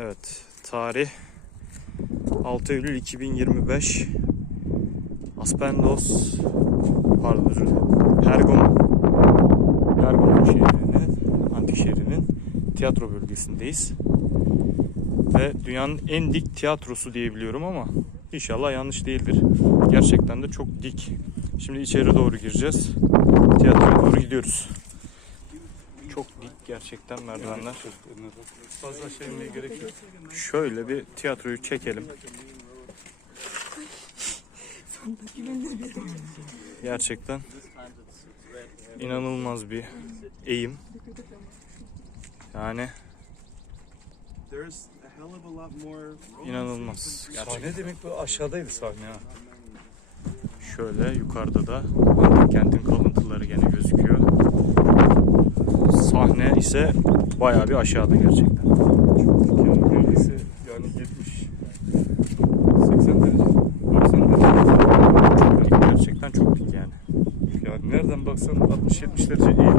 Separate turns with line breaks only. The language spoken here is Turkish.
Evet, tarih 6 Eylül 2025. Aspendos, pardon özür dilerim. Pergamon. Pergamon şehrinin, antik şehrinin tiyatro bölgesindeyiz. Ve dünyanın en dik tiyatrosu diyebiliyorum ama inşallah yanlış değildir. Gerçekten de çok dik. Şimdi içeri doğru gireceğiz. Tiyatroya doğru gidiyoruz. Çok dik gerçekten merdivenler.
Fazla şey gerek yok.
Şöyle bir tiyatroyu çekelim. Gerçekten inanılmaz bir eğim. Yani inanılmaz. Gerçekten.
Sahne demek bu aşağıdaydı sahne ha.
Şöyle yukarıda da kentin kalıntıları gene gözüküyor. İse bayağı bir aşağıda gerçekten.
Yani bölgesi yani 70 80 derece 90 derece.
Çok dik gerçekten çok dik yani.
Yani nereden baksan 60-70 derece eğim